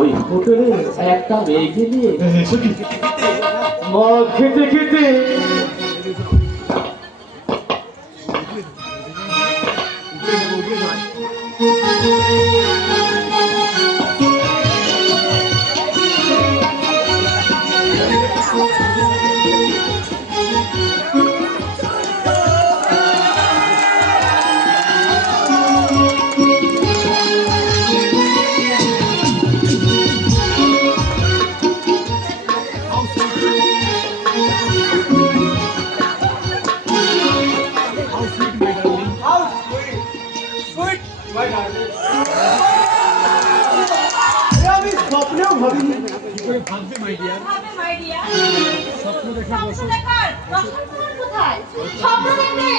ওই হোটেলে একটা মেয়েকে নিয়ে মদ খেতে খেতে আমি স্বপ্নেও ভাবিনি। ভাববে মাই ডিয়ার, স্বপ্ন দেখা স্বপ্ন দেখার রসদ কোথায়? স্বপ্ন দেখলে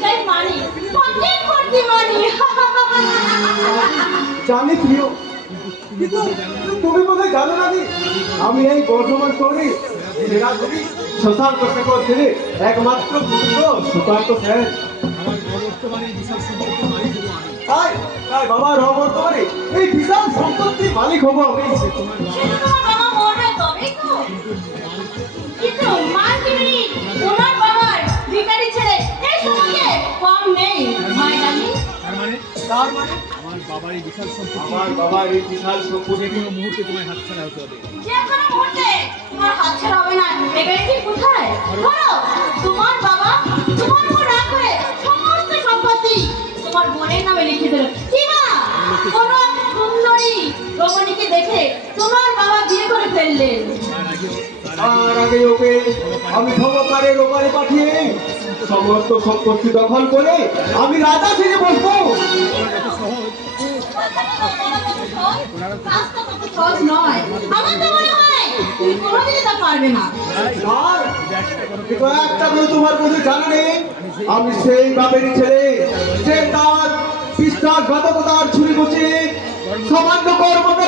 যাই মানি, পকেট ভর্তি মানি। জানি প্রিয়, কিন্তু তুমি বোধহয় জানো না যে আমি এই বর্ধমান শহরে শ্মশান কোষাকর ছেড়ে একমাত্র পুত্র সুকান্ত স্যার। আমার অবর্তমানে বিশাল সম্পত্তির মালিক হবো আমি। তাই তাই বাবার অবর্তমানে এই বিশাল সম্পত্তির মালিক হবো আমি। সে তোমার বাবা, সেটা তোমার বাবা মরবে তবেই তো। কিন্তু মার্কেটি ওনার বাবার ভিখারি ছেলে এই সমাজে কম নেই মাই ডার্লিং। তার মানে আমার বাবার এই বিশাল সম্পত্তি আমার বাবার এই বিশাল সম্পত্তি যে কোনো মুহূর্তে তোমার হাতছাড়া হতে হবে। যে কোনো মুহূর্তে তোমার হাত ছাড়া হবে না। এবারে কি কোথায়? ধরো তোমার বাবা তোমার উপর রাগ করে সমস্ত সম্পত্তি তোমার বোনের নামে লিখে দিল। কিংবা কোনো সুন্দরী রমণীকে দেখে তোমার বাবা বিয়ে করে ফেললেন। আর আগে ওকে আমি সহকারের ওপারে পাঠিয়ে সমস্ত সম্পত্তি দখল করে আমি রাজা সেজে বসবো। কাজটা তত সহজ নয়। আমার তো মনে হয় তুমি কোনোদিনই তা পারবে না। আর কিন্তু একটা কথা তোমার মধ্যে জানা নেই, আমি সেই বাপেরই ছেলে যে তার বিশ্বাসঘাতকতার ছুরি বসে সামান্য কর্মকে